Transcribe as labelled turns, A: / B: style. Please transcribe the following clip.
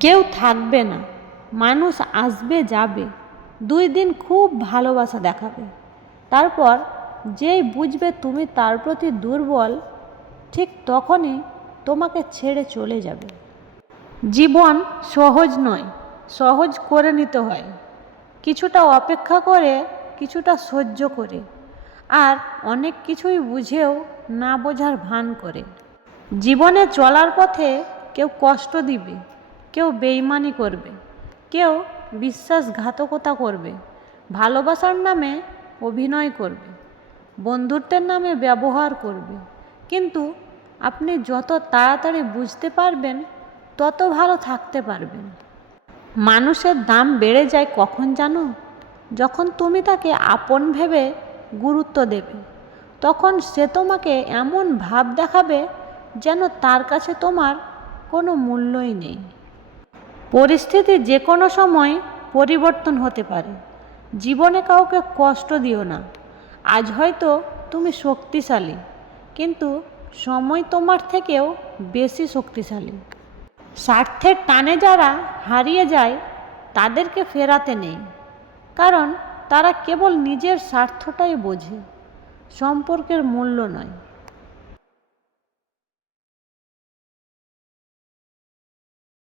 A: কেউ থাকবে না, মানুষ আসবে, যাবে। দুই দিন খুব ভালোবাসা দেখাবে। তারপর যেই বুঝবে তুমি তার প্রতি দুর্বল, ঠিক তখনই তোমাকে ছেড়ে চলে যাবে। জীবন সহজ নয়, সহজ করে নিতে হয়। কিছুটা অপেক্ষা করে, কিছুটা সহ্য করে। আর অনেক কিছুই বুঝেও না বোঝার ভান করে। জীবনে চলার পথে কেউ কষ্ট দিবে কেউ বেইমানি করবে, কেউ বিশ্বাসঘাতকতা করবে, ভালোবাসার নামে অভিনয় করবে, বন্ধুত্বের নামে ব্যবহার করবে। কিন্তু আপনি যত তাড়াতাড়ি বুঝতে পারবেন, তত ভালো থাকতে পারবেন। মানুষের দাম বেড়ে যায় কখন জানো? যখন তুমি তাকে আপন ভেবে গুরুত্ব দেবে, তখন সে তোমাকে এমন ভাব দেখাবে যেন তার কাছে তোমার কোনো মূল্যই নেই। পরিস্থিতি যে কোনো সময় পরিবর্তন হতে পারে। জীবনে কাউকে কষ্ট দিও না। আজ হয়তো তুমি শক্তিশালী, কিন্তু সময় তোমার থেকেও বেশি শক্তিশালী। স্বার্থের টানে যারা হারিয়ে যায়, তাদেরকে ফেরাতে নেই। কারণ তারা কেবল নিজের স্বার্থটাই বোঝে, সম্পর্কের মূল্য নয়।